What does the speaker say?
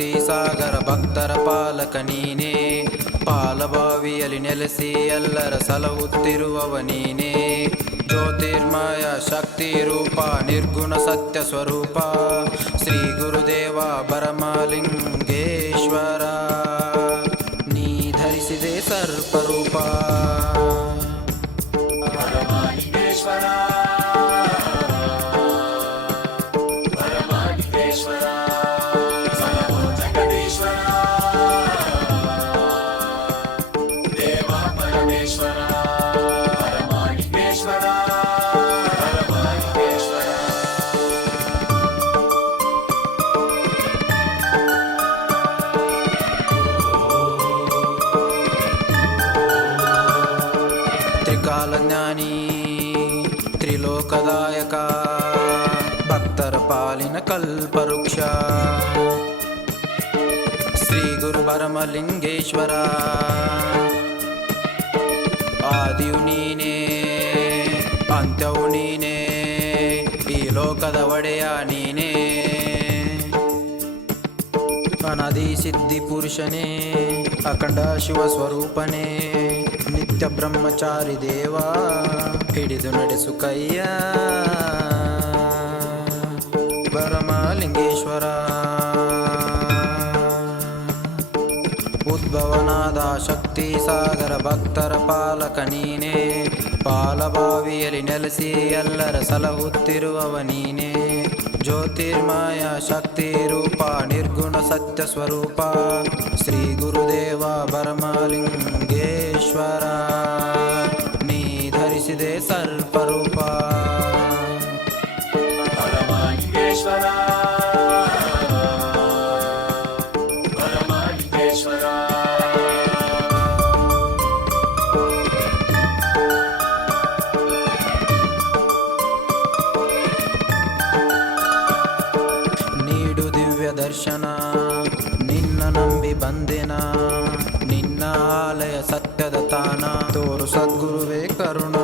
ಶಕ್ತಿ ಸಾಗರ ಭಕ್ತರ ಪಾಲಕ ನೀನೇ. ಪಾಲಬಾವಿಯಲ್ಲಿ ನೆಲೆಸಿ ಎಲ್ಲರ ಸಲಹುತ್ತಿರುವವ ನೀನೇ. ಜ್ಯೋತಿರ್ಮಯ ಶಕ್ತಿ ರೂಪ ನಿರ್ಗುಣ ಸತ್ಯ ಸ್ವರೂಪ ಶ್ರೀ ಗುರುದೇವ ಭರಮಲಿಂಗೇಶ್ವರ. ನೀ ಧರಿಸಿದೆ ಸರ್ಪರೂಪ ಭರಮಲಿಂಗೇಶ್ವರ ಭರಮಲಿಂಗೇಶ್ವರ ಸಲಹೋ ಜಗದೀಶ್ವರ ದೇವ ಪರಮೇಶ್ವರ ಭರಮಲಿಂಗೇಶ್ವರ ಭರಮಲಿಂಗೇಶ್ವರ. ತ್ರಿಕಾಲ ಜ್ಞಾನಿ ತ್ರಿಲೋಕದಾಯಕ ಭಕ್ತರ ಪಾಲಿನ ಕಲ್ಪವೃಕ್ಷ ಶ್ರೀ ಗುರು ಭರಮಲಿಂಗೇಶ್ವರ. ಆದಿಯು ನೀನೇ ಅಂತ್ಯವು ನೀನೇ ಈ ಲೋಕದ ಒಡೆಯ ನೀನೇ. ಅನಾದಿ ಸಿದ್ಧಿ ಪುರುಷನೇ ಅಖಂಡ ಶಿವ ಸ್ವರೂಪನೇ ನಿತ್ಯ ಬ್ರಹ್ಮಚಾರಿ ದೇವ ಹಿಡಿದು ನಡೆಸು ಕೈಯ ಭರಮಲಿಂಗೇಶ್ವರ. ಉದ್ಭವನಾದ ಶಕ್ತಿ ಸಾಗರ ಭಕ್ತರ ಪಾಲಕ ನೀನೇ. ಪಾಲಬಾವಿಯಲ್ಲಿ ನೆಲೆಸಿ ಎಲ್ಲರ ಸಲಹುತ್ತಿರುವವ ನೀನೇ. ಜ್ಯೋತಿರ್ಮಯ ಶಕ್ತಿ ರೂಪ ನಿರ್ಗುಣ ಸತ್ಯ ಸ್ವರೂಪ ಶ್ರೀ ಗುರುದೇವ ಭರಮಲಿಂಗೇಶ್ವರ. ನೀ ಧರಿಸಿದೆ ಸರ್ಪರೂಪ ಭರಮಲಿಂಗೇಶ್ವರ ಭರಮಲಿಂಗೇಶ್ವರ. ನೀಡು ದಿವ್ಯ ದರ್ಶನ ನಿನ್ನ ನಂಬಿ ಬಂದೆನ. ನಿನ್ನ ಆಲಯ ಸತ್ಯದ ತಾನ ತೋರು ಸದ್ಗುರುವೇ ಕರುಣ